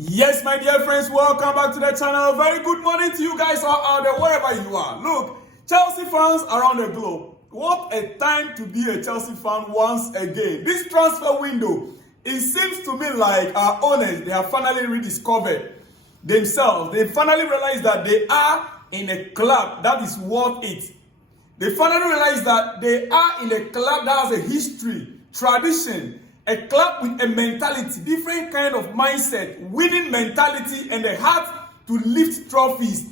Yes, my dear friends, welcome back to the channel. Very good morning to you guys all out there, wherever you are. Look, Chelsea fans around the globe, what a time to be a Chelsea fan once again. This transfer window, it seems to me like our owners, they have finally rediscovered themselves. They finally realized that they are in a club that is worth it. They finally realized that they are in a club that has a history, tradition, a club with a mentality, different kind of mindset, winning mentality, and a heart to lift trophies.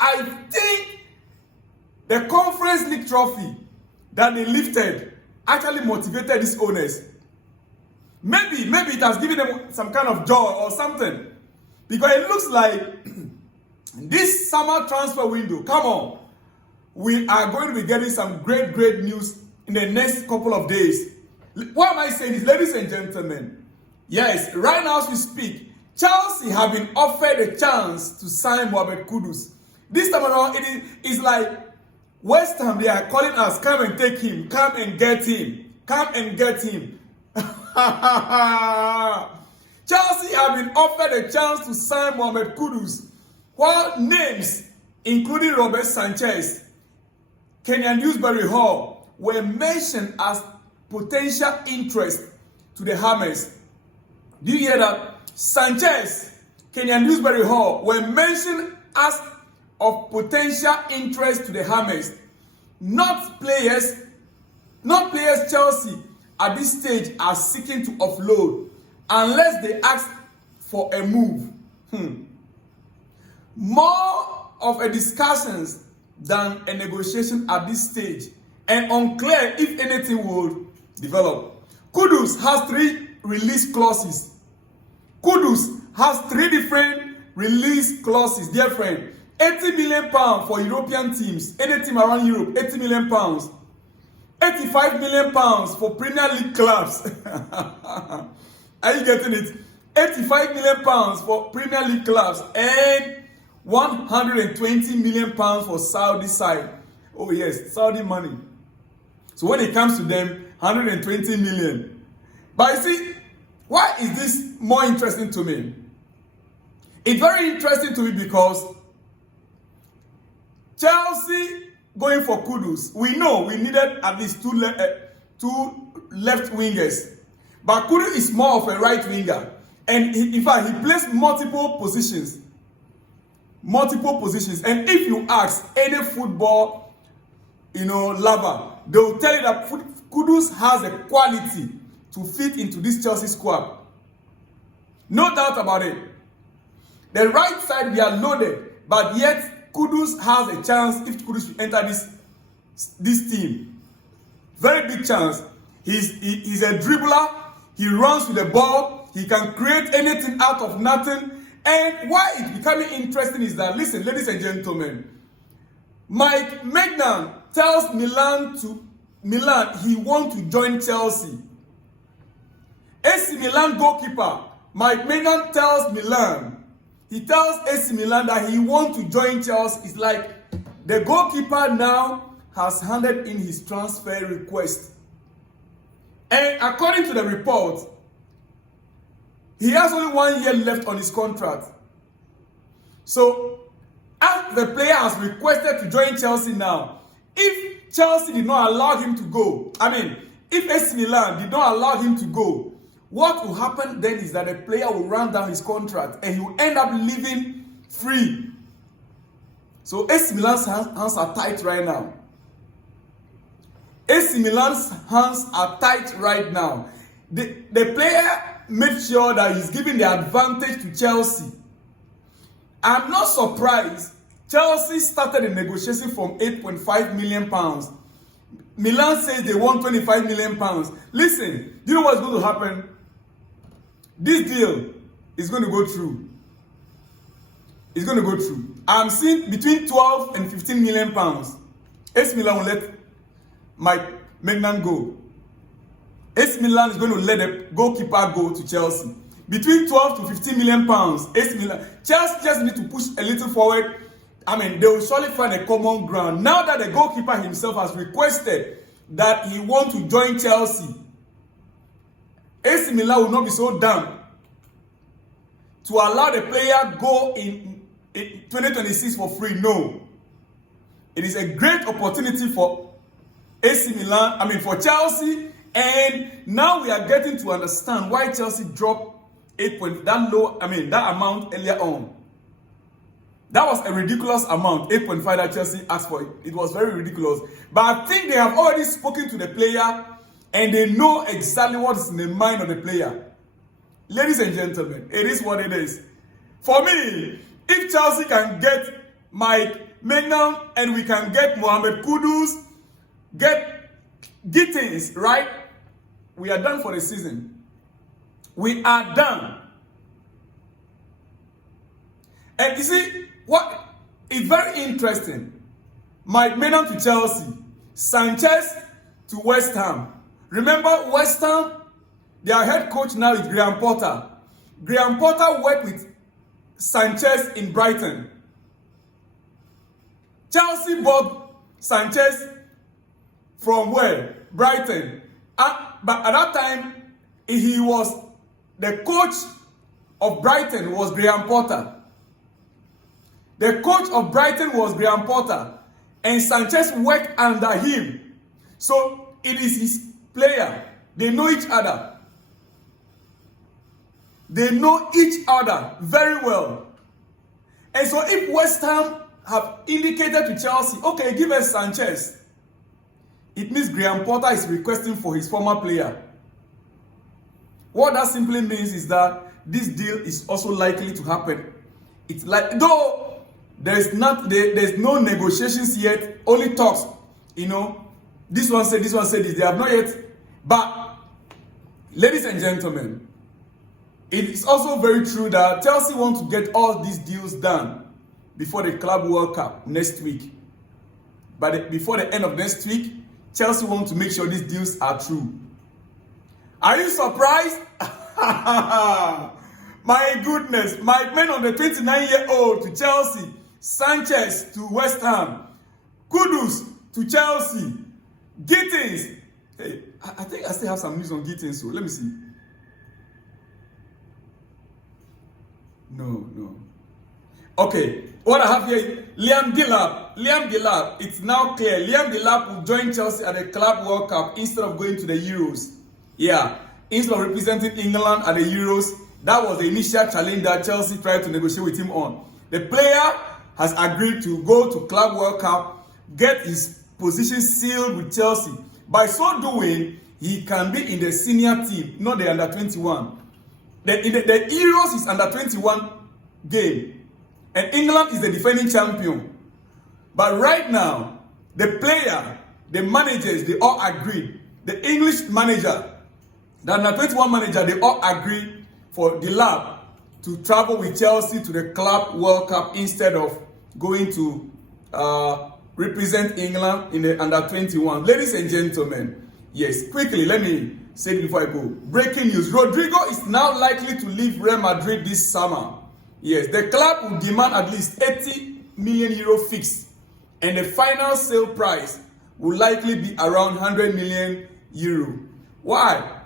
I think the Conference League trophy that they lifted actually motivated these owners. Maybe it has given them some kind of joy or something. Because it looks like this summer transfer window, come on, we are going to be getting some great news in the next couple of days. What am I saying is, ladies and gentlemen, yes, right now as we speak, Chelsea have been offered a chance to sign Mohammed Kudus. This time around, it is like West Ham, they are calling us, come and take him, come and get him, come and get him. Chelsea have been offered a chance to sign Mohammed Kudus, while names, including Robert Sanchez, Kenyan Dewsbury Hall, were mentioned as potential interest to the Hammers. Do you hear that? Sanchez, Kenyan Dewsbury Hall were mentioned as of potential interest to the Hammers. Not players Chelsea at this stage are seeking to offload unless they ask for a move. More of a discussions than a negotiation at this stage, and unclear if anything will develop. Kudus has 3 release clauses. Kudus has 3 different release clauses, dear friend. 80 million pounds for European teams, any team around Europe, 80 million pounds. 85 million pounds for Premier League clubs. Are you getting it? 85 million pounds for Premier League clubs and 120 million pounds for Saudi side. Oh yes, Saudi money. So when it comes to them, 120 million. But you see, why is this more interesting to me? It's very interesting to me because Chelsea going for Kudus, we know we needed at least two left wingers. But Kudus is more of a right winger. And in fact, he plays multiple positions. And if you ask any football, lover, they will tell you that Kudus has a quality to fit into this Chelsea squad. No doubt about it. The right side, we are loaded, but yet Kudus has a chance if Kudus should enter this team. Very big chance. He's a dribbler. He runs with the ball. He can create anything out of nothing. And why it's becoming interesting is that, listen, ladies and gentlemen, Maignan tells Milan he wants to join Chelsea. AC Milan goalkeeper Maignan tells Milan, he tells AC Milan that he wants to join Chelsea. It's like the goalkeeper now has handed in his transfer request. And according to the report, he has only 1 year left on his contract. So, as the player has requested to join Chelsea now, if Chelsea did not allow him to go, if AC Milan did not allow him to go, what will happen then is that the player will run down his contract and he will end up leaving free. So AC Milan's hands are tight right now. AC Milan's hands are tight right now. The player made sure that he's giving the advantage to Chelsea. I'm not surprised. Chelsea started the negotiation from 8.5 million pounds. Milan says they want 25 million pounds. Listen, do you know what's going to happen? This deal is going to go through. It's going to go through. I'm seeing between 12 and 15 million pounds. AC Milan will let Maignan go. AC Milan is going to let the goalkeeper go to Chelsea. Between 12 to 15 million pounds, AC Milan. Chelsea just need to push a little forward. They will surely find a common ground. Now that the goalkeeper himself has requested that he wants to join Chelsea, AC Milan will not be so dumb to allow the player go in 2026 for free. No. It is a great opportunity for AC Milan, for Chelsea, and now we are getting to understand why Chelsea dropped that amount earlier on. That was a ridiculous amount, 8.5 that Chelsea asked for. It was very ridiculous. But I think they have already spoken to the player and they know exactly what is in the mind of the player. Ladies and gentlemen, it is what it is. For me, if Chelsea can get Maignan and we can get Mohammed Kudus, get Gittins, right? We are done for the season. We are done. And you see, what is very interesting, Maignan to Chelsea, Sanchez to West Ham. Remember West Ham? Their head coach now is Graham Potter. Graham Potter worked with Sanchez in Brighton. Chelsea bought Sanchez from where? Brighton. But at that time, he was the coach of Brighton was Graham Potter. The coach of Brighton was Graham Potter, and Sanchez worked under him. So it is his player. They know each other. They know each other very well. And so if West Ham have indicated to Chelsea, okay, give us Sanchez, it means Graham Potter is requesting for his former player. What that simply means is that this deal is also likely to happen. It's like, though there's no negotiations yet, only talks. This one said this. They have not yet. But, ladies and gentlemen, it is also very true that Chelsea want to get all these deals done before the Club World Cup next week. But before the end of next week, Chelsea want to make sure these deals are true. Are you surprised? My goodness. Maignan on the 29-year-old to Chelsea. Sanchez to West Ham. Kudus to Chelsea. Gittins. Hey, I think I still have some news on Gittins, so let me see. No. Okay, what I have here, Liam Gilliard, it's now clear. Liam Gilliard will join Chelsea at the Club World Cup instead of going to the Euros. Yeah, instead of representing England at the Euros, that was the initial challenge that Chelsea tried to negotiate with him on. The player has agreed to go to Club World Cup, get his position sealed with Chelsea. By so doing, he can be in the senior team, not the under-21. The Euros is under-21 game. And England is the defending champion. But right now, the player, the managers, they all agreed. The English manager, the under-21 manager, they all agreed for the lab to travel with Chelsea to the Club World Cup instead of going to represent England in the under-21. Ladies and gentlemen, yes, quickly, let me say it before I go. Breaking news. Rodrigo is now likely to leave Real Madrid this summer. Yes, the club will demand at least 80 million euro fixed, and the final sale price will likely be around 100 million euro. Why?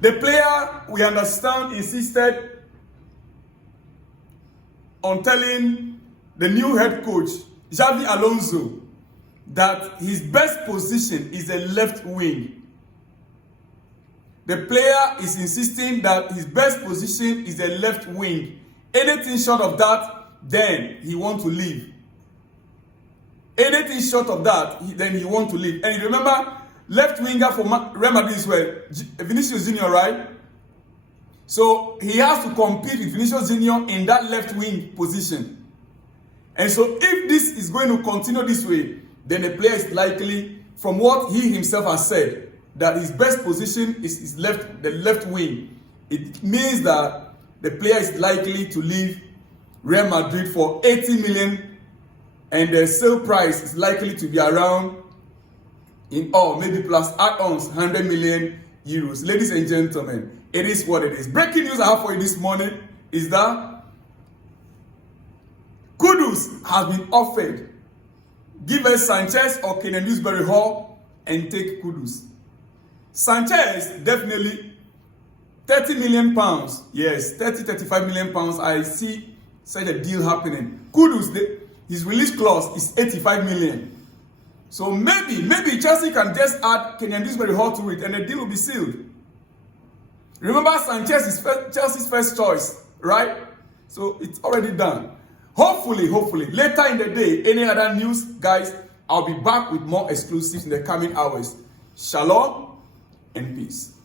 The player, we understand, insisted on telling the new head coach, Xabi Alonso, that his best position is a left wing. The player is insisting that his best position is a left wing. Anything short of that, then he wants to leave. Anything short of that, then he wants to leave. And you remember, left winger for Real Madrid is where Vinicius Junior, right? So he has to compete with Vinicius Junior in that left wing position. And so if this is going to continue this way, then the player is likely, from what he himself has said, that his best position is the left wing. It means that the player is likely to leave Real Madrid for 80 million, and the sale price is likely to be around, in all, maybe plus add-ons, 100 million euros. Ladies and gentlemen, it is what it is. Breaking news I have for you this morning is that Kudus has been offered. Give us Sanchez or Kenan Dewsbury Hall and take Kudus. Sanchez definitely 30 million pounds. Yes, 35 million pounds. I see such a deal happening. Kudus, his release clause is 85 million. So maybe Chelsea can just add Kenyan Dewsbury Hall to it and the deal will be sealed. Remember, Sanchez is Chelsea's first choice, right? So it's already done. Hopefully, later in the day, any other news, guys, I'll be back with more exclusives in the coming hours. Shalom and peace.